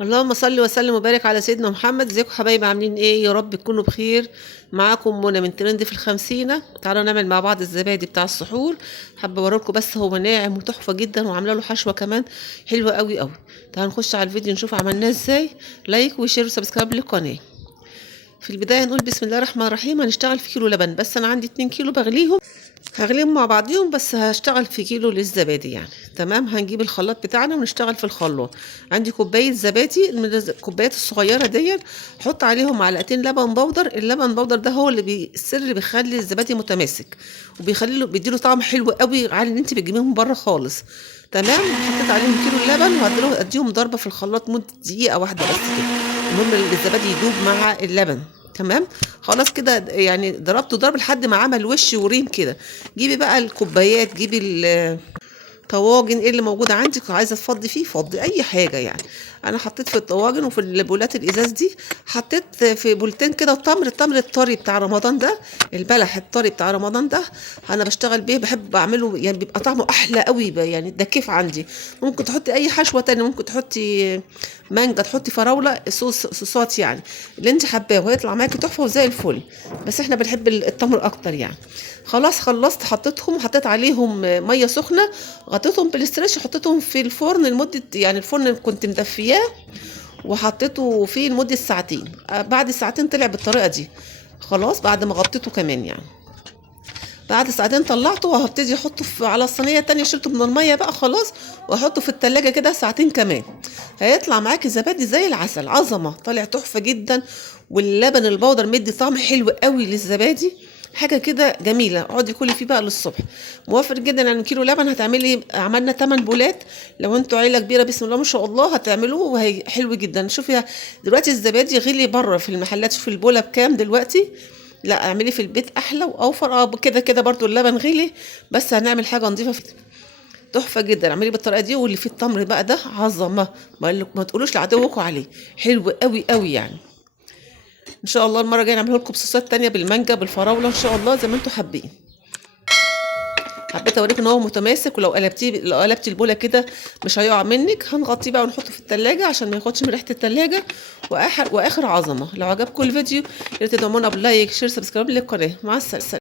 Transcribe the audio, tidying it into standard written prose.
اللهم صل وسلم وبارك على سيدنا محمد. ازيكم حبايبي؟ عاملين ايه؟ يا رب تكونوا بخير. معاكم منى من ترند في الخمسينة. تعالوا نعمل مع بعض الزبادي بتاع السحور. حابه اوريكم، بس هو ناعم وتحفه جدا وعامله له حشوه كمان حلوه قوي قوي. تعالوا نخش على الفيديو نشوف عملناه ازاي. لايك وشير وسبسكرايب للقناه. في البدايه نقول بسم الله الرحمن الرحيم. هنشتغل في كيلو لبن، بس انا عندي 2 كيلو بغليهم، هغليهم مع بعضيهم، بس هشتغل في كيلو للزبادي يعني. تمام. هنجيب الخلاط بتاعنا ونشتغل في الخلاط. عندي كوبايه زبادي من الكوبايات الصغيره دي. حط عليهم معلقتين لبن بودر. اللبن بودر ده هو السر اللي بيخلي الزبادي متماسك، وبيخلي له بيديله طعم حلو قوي عن اللي انت بتجيبيه من بره خالص. تمام. حطيت عليهم كيلو اللبن وهديهم ضربه في الخلاط مده دقيقه واحده بس كده. المهم الزبادي يدوب مع اللبن. تمام. خلاص كده يعني ضربته ضرب لحد ما عمل وش وريم كده. جيبي بقى الكوبايات، جيبي الطواجن، ايه اللي موجود عندك عايزه تفضي فيه فضي اي حاجه يعني. انا حطيت في الطواجن وفي البولات الازاز دي، حطيت في بولتين كده التمر الطري بتاع رمضان ده، البلح الطري بتاع رمضان ده. انا بشتغل بيه، بحب اعمله يعني، بيبقى طعمه احلى قوي يعني. ده كيف عندي. ممكن تحطي اي حشوه تانية، ممكن تحطي مانجا، تحطي فراوله، صوصات يعني اللي انت حباه، وهيطلع معاكي تحفه وزي الفل. بس احنا بنحب التمر اكتر يعني. خلاص خلصت، حطيتهم وحطيت عليهم ميه سخنه، غطيتهم بالاسترتش وحطيتهم في الفرن لمده، يعني الفرن كنت مدفياه وحطيته فيه لمده ساعتين. بعد ساعتين طلع بالطريقه دي. خلاص بعد ما غطيته كمان يعني. بعد ساعتين طلعته وهبتدي احطه على الصينيه التانية. شلته من الميه بقى خلاص، واحطه في التلاجة كده ساعتين كمان. هيطلع معاكي زبادي زي العسل، عظمه، طالع تحفه جدا. واللبن البودر مدي طعم حلو قوي للزبادي، حاجه كده جميله. اقعدي كلي فيه بقى للصبح. موفر جدا يعني. كيلو لبن هتعملي، عملنا 8 بولات. لو انتوا عيله كبيره بسم الله ما شاء الله هتعملوه، وهي حلو جدا. شوفي دلوقتي الزبادي غلي بره في المحلات. شوفي البوله بكام دلوقتي. لا اعملي في البيت احلى واوفر. كده كده برضو اللبن غلي، بس هنعمل حاجه نظيفه في تحفه جدا. اعملي بالطريقه دي. واللي فيه التمر بقى ده عظمه، ما تقولوش لعدوكم عليه، حلو قوي قوي يعني. ان شاء الله المره الجايه نعمله لكم بصوصات تانية بالمانجا بالفراوله ان شاء الله زي ما انتم حابين. حبيت اوريك ان هو متماسك، ولو قلبتي البوله كده مش هيقع منك. هنغطيه بقى ونحطه في التلاجة عشان ما ياخدش من ريحه التلاجة. واخر عظمه. لو عجبكم الفيديو يا ريت تدعمونا بلايك شير سبسكرايب للقناه. مع السلامه.